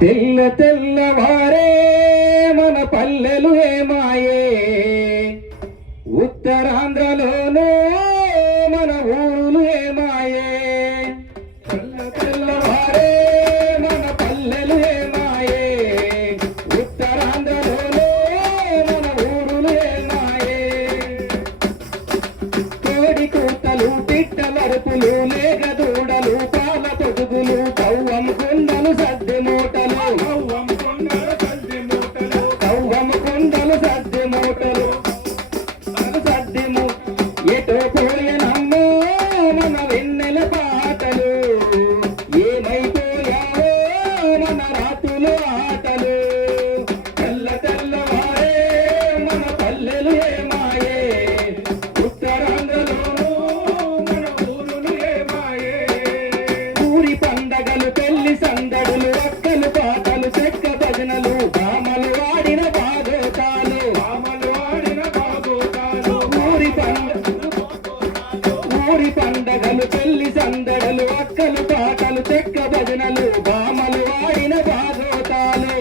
తెల్ల తెల్లవారే మన పల్లెలు ఏమాయే, ఉత్తరాంధ్రలోనూ మన ఊరులు ఏమాయే. తెల్ల తెల్లవారే మన పల్లెలు ఏమాయే, ఉత్తరాంధ్రలోనూ మన ఊరులు ఏమాయే. కోడి కూతలు, పిట్టలరుపులు, లేగ దూడలు, పాల పొదుగులు, కవ్వం కుండలు, సద్ది మూటలు, సద్ది మూటలు, ఎటో పోయనమ్మో మన వెన్నెల పాటలు, ఏమైపోయావో మన రాతులు ఆటలు. తెల్ల తెల్లవారే మన పల్లెలు ఏమాయే, ఉత్తరాంధ్రలోనూ మన ఊరులు ఏమాయే. ఊరి పండగలు, పెళ్లి సందడులు, అక్కలు పాటలు, చెక్క భజనలు, బామలు వాడిన బాగోతాలు, ఊరి పండగలు, పెళ్లి సందడలు, అక్కలు పాటలు, చెక్క భజనలు, బామలు వాడిన బాగోతాలు,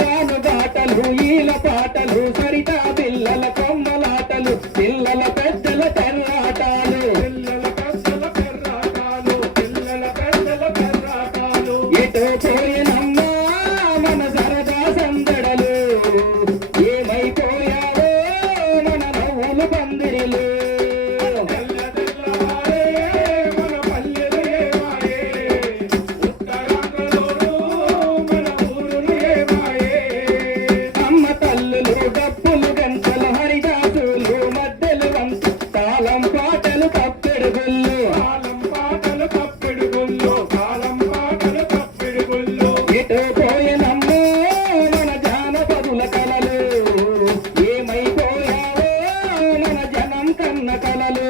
గాను దాటలు, ఈల పాటలు, సరితా పిల్లల కొమ్మలాటలు, పిల్లల పెద్దల తెర్రాటాలు, ఎటో పోయినమ్మా మన సరదా సందడలు, ఏమైపోయావో మన నవ్వులు పందిరిలు. అమ్మ తల్లులు, డప్పులు, గంటలు, హరిదాసులు, మద్దెలు, వంతు, తాళం పాటలు, కప్పెడు గుళ్ళు, ఎటో పోయినమ్మో మన జానపదుల కలలు, ఏమైపోయావో మన జనం కన్న కలలు.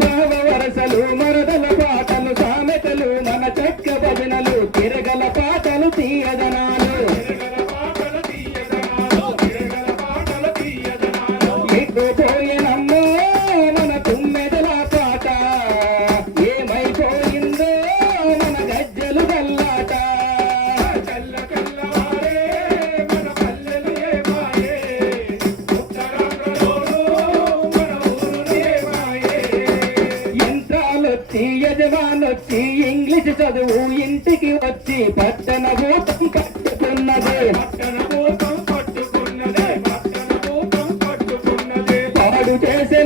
భావ వరసలు, మరదల పాటలు, సామెతలు, మన చెక్క భజనలు, తిరగల పాటలు, తీయదనాలు, ఎటు పోయినమ్మో మన తుమ్మెదల పాట, ఏమైపోయిందో మన గజ్జలు గల్లాట. యంత్రాలొచ్చి, యజమానొచ్చి, ఇంగ్లీష్ చదువు ఇంటికి వచ్చి, పట్టణ భూతం పట్టుకున్నదే, పాడు చేసే